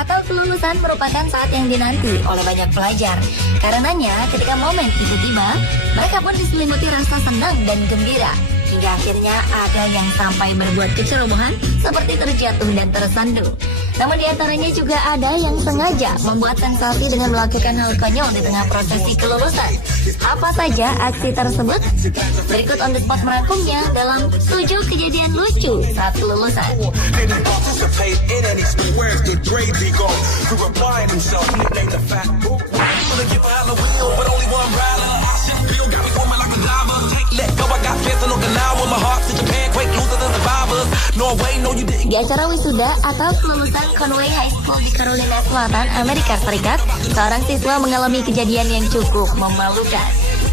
atau kelulusan merupakan saat yang dinanti oleh banyak pelajar. Karenanya, ketika momen itu tiba, mereka pun diselimuti rasa senang dan gembira. Hingga akhirnya ada yang sampai berbuat kecerobohan seperti terjatuh dan tersandung. Namun diantaranya juga ada yang sengaja membuat sensasi dengan melakukan hal konyol di tengah prosesi kelulusan. Apa saja aksi tersebut? Berikut on the spot merangkumnya dalam 7 kejadian lucu saat kelulusan. Di acara wisuda atau kelulusan Conway High School di Carolina Selatan, Amerika Serikat, seorang siswa mengalami kejadian yang cukup memalukan.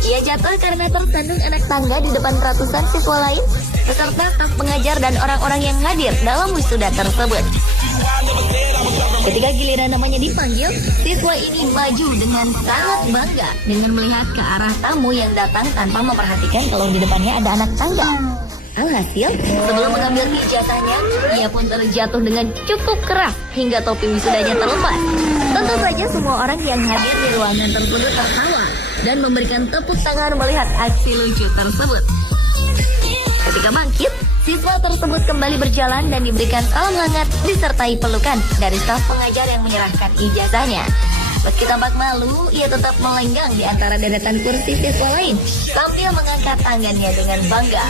Ia jatuh karena tersandung anak tangga di depan ratusan siswa lain, beserta staf pengajar dan orang-orang yang hadir dalam wisuda tersebut. Ketika giliran namanya dipanggil, siswa ini maju dengan sangat bangga dengan melihat ke arah tamu yang datang tanpa memperhatikan kalau di depannya ada anak tangga. Alhasil, sebelum mengambil ijazahnya, ia pun terjatuh dengan cukup keras hingga topi wisudanya terlepas. Tentu saja semua orang yang hadir di ruangan tersebut tertawa dan memberikan tepuk tangan melihat aksi lucu tersebut. Ketika bangkit, siswa tersebut kembali berjalan dan diberikan salam hangat disertai pelukan dari staf pengajar yang menyerahkan ijazahnya. Meski tampak malu, ia tetap melenggang di antara deretan kursi siswa lain sambil mengangkat tangannya dengan bangga.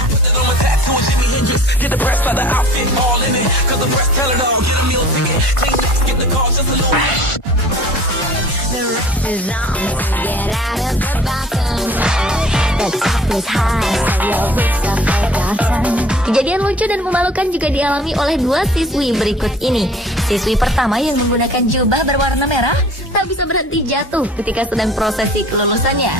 Kejadian lucu dan memalukan juga dialami oleh 2 siswi berikut ini. Siswi pertama yang menggunakan jubah berwarna merah tak bisa berhenti jatuh ketika sedang prosesi kelulusannya.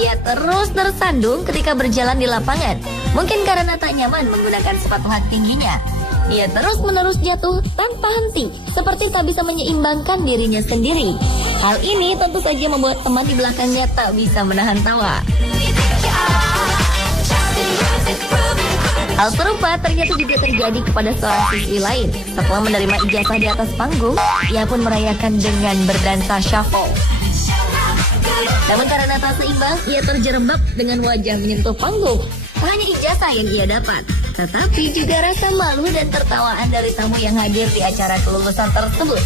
Ia terus tersandung ketika berjalan di lapangan, mungkin karena tak nyaman menggunakan sepatu hak tingginya. Ia terus-menerus jatuh tanpa henti, seperti tak bisa menyeimbangkan dirinya sendiri. Hal ini tentu saja membuat teman di belakangnya tak bisa menahan tawa. Hal serupa ternyata juga terjadi kepada seorang siswi lain. Setelah menerima ijazah di atas panggung, ia pun merayakan dengan berdansa shuffle. Namun karena tak seimbang, ia terjerembab dengan wajah menyentuh panggung. Tak hanya ijazah yang ia dapat, tetapi juga rasa malu dan tertawaan dari tamu yang hadir di acara kelulusan tersebut.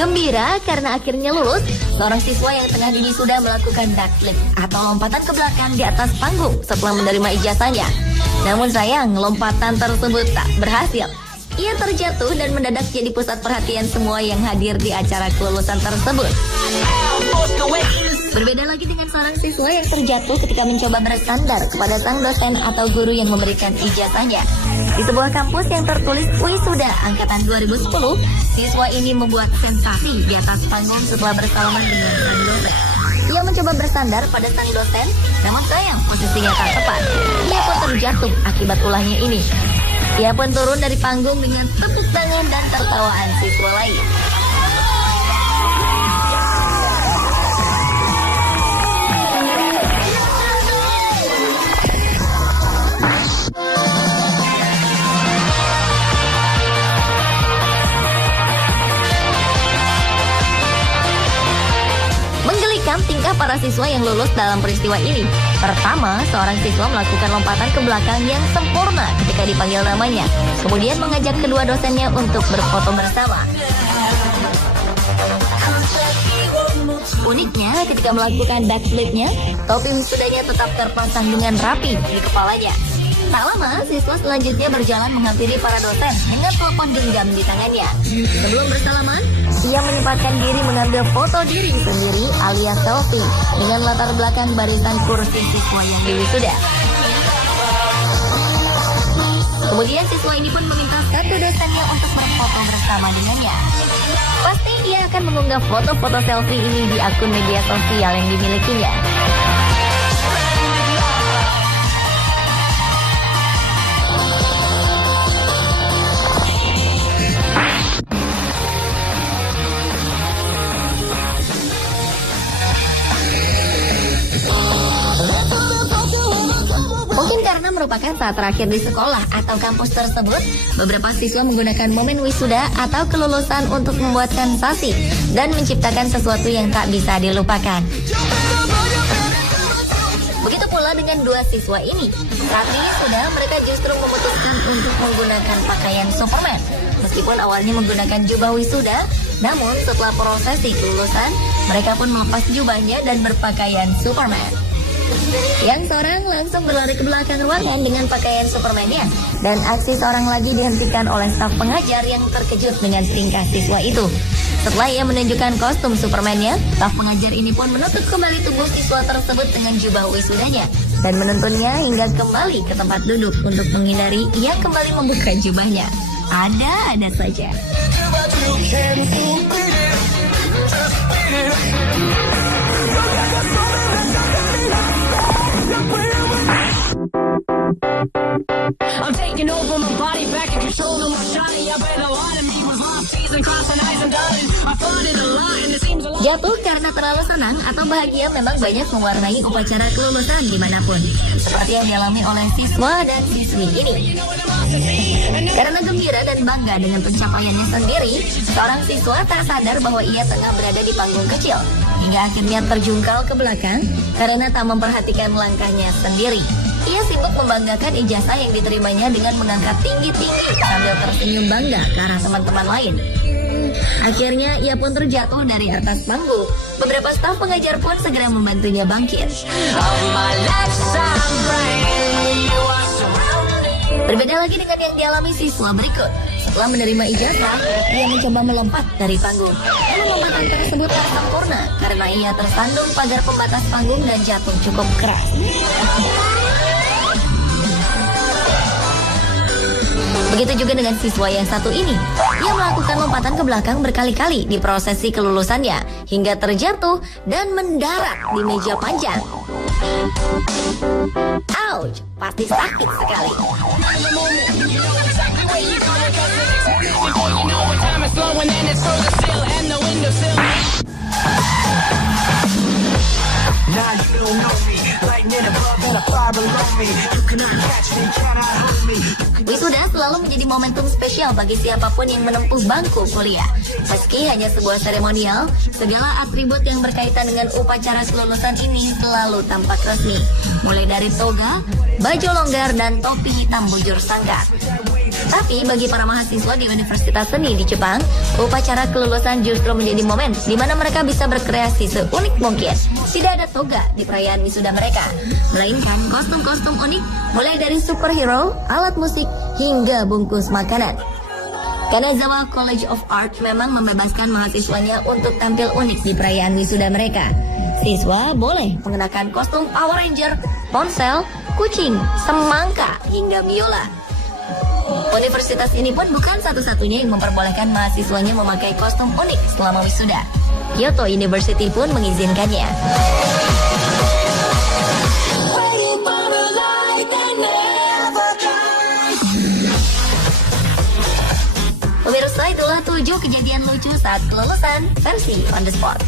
Gembira karena akhirnya lulus, seorang siswa yang tengah sudah melakukan backflip atau lompatan ke belakang di atas panggung setelah menerima ijazahnya. Namun sayang, lompatan tersebut tak berhasil. Ia terjatuh dan mendadak jadi pusat perhatian semua yang hadir di acara kelulusan tersebut. Berbeda lagi dengan seorang siswa yang terjatuh ketika mencoba bersandar kepada sang dosen atau guru yang memberikan ijazahnya. Di sebuah kampus yang tertulis Wisuda Angkatan 2010, siswa ini membuat sensasi di atas panggung setelah bersalaman dengan sang dosen. Ia mencoba bersandar pada sang dosen, namun sayang posisinya tak tepat. Ia pun terjatuh akibat ulahnya ini. Ia pun turun dari panggung dengan tepuk tangan dan tertawaan siswa lain. Tingkah para siswa yang lulus dalam peristiwa ini. Pertama, seorang siswa melakukan lompatan ke belakang yang sempurna ketika dipanggil namanya. Kemudian mengajak kedua dosennya untuk berfoto bersama. Uniknya, ketika melakukan backflipnya, topi wisudanya tetap terpasang dengan rapi di kepalanya. Tak lama, siswa selanjutnya berjalan menghampiri para dosen dengan telepon genggam di tangannya. Sebelum bersalaman, ia menyempatkan diri mengambil foto diri sendiri alias selfie dengan latar belakang barisan kursi siswa yang diwisuda. Kemudian siswa ini pun meminta satu dosennya untuk berfoto bersama dengannya. Pasti ia akan mengunggah foto-foto selfie ini di akun media sosial yang dimilikinya. Karena merupakan saat terakhir di sekolah atau kampus tersebut, beberapa siswa menggunakan momen wisuda atau kelulusan untuk membuat sensasi dan menciptakan sesuatu yang tak bisa dilupakan. Begitu pula dengan dua siswa ini. Saat wisuda, mereka justru memutuskan untuk menggunakan pakaian Superman. Meskipun awalnya menggunakan jubah wisuda, namun setelah prosesi kelulusan, mereka pun melepas jubahnya dan berpakaian Superman. Yang seorang langsung berlari ke belakang ruangan dengan pakaian Superman-nya, dan aksi seorang lagi dihentikan oleh staf pengajar yang terkejut dengan tingkah siswa itu. Setelah ia menunjukkan kostum Superman-nya, staf pengajar ini pun menutup kembali tubuh siswa tersebut dengan jubah wisudanya dan menuntunnya hingga kembali ke tempat duduk untuk menghindari ia kembali membuka jubahnya. Ada saja. I'm taking over my body, back in control of my shawty. I bet a lot of me was lost, teasing, crossing eyes and dotting. I thought it a lot and it seems a lot. Jatuh karena terlalu senang atau bahagia memang banyak mewarnai upacara kelulusan dimanapun, seperti yang dialami oleh siswa dan siswi ini. Karena gembira dan bangga dengan pencapaiannya sendiri, seorang siswa tak sadar bahwa ia tengah berada di panggung kecil, hingga akhirnya terjungkal ke belakang karena tak memperhatikan langkahnya sendiri. Ia sibuk membanggakan ijazah yang diterimanya dengan mengangkat tinggi-tinggi sambil tersenyum bangga ke arah teman-teman lain. Akhirnya ia pun terjatuh dari atas panggung. Beberapa staf pengajar pun segera membantunya bangkit. Berbeda lagi dengan yang dialami siswa berikut. Setelah menerima ijazah, ia mencoba melompat dari panggung. Namun lompatan tersebut tak sempurna karena ia tersandung pagar pembatas panggung dan jatuh cukup keras. Begitu juga dengan siswa yang satu ini. Ia melakukan lompatan ke belakang berkali-kali di prosesi kelulusannya hingga terjatuh dan mendarat di meja panjang. Ouch, pasti sakit sekali. Wisuda selalu menjadi momentum spesial bagi siapapun yang menempuh bangku kuliah. Meski hanya sebuah seremonial, segala atribut yang berkaitan dengan upacara kelulusan ini selalu tampak resmi. Mulai dari toga, baju longgar, dan topi hitam bujur sangkar. Tapi bagi para mahasiswa di Universitas Seni di Jepang, upacara kelulusan justru menjadi momen di mana mereka bisa berkreasi seunik mungkin. Tidak ada toga di perayaan wisuda mereka, melainkan kostum-kostum unik mulai dari superhero, alat musik, hingga bungkus makanan. Kanazawa College of Art memang membebaskan mahasiswanya untuk tampil unik di perayaan wisuda mereka. Siswa boleh mengenakan kostum Power Ranger, ponsel, kucing, semangka, hingga biola. Universitas ini pun bukan satu-satunya yang memperbolehkan mahasiswanya memakai kostum unik selama wisuda. Kyoto University pun mengizinkannya. Pemirsa, itulah 7 kejadian lucu saat kelulusan versi on the spot.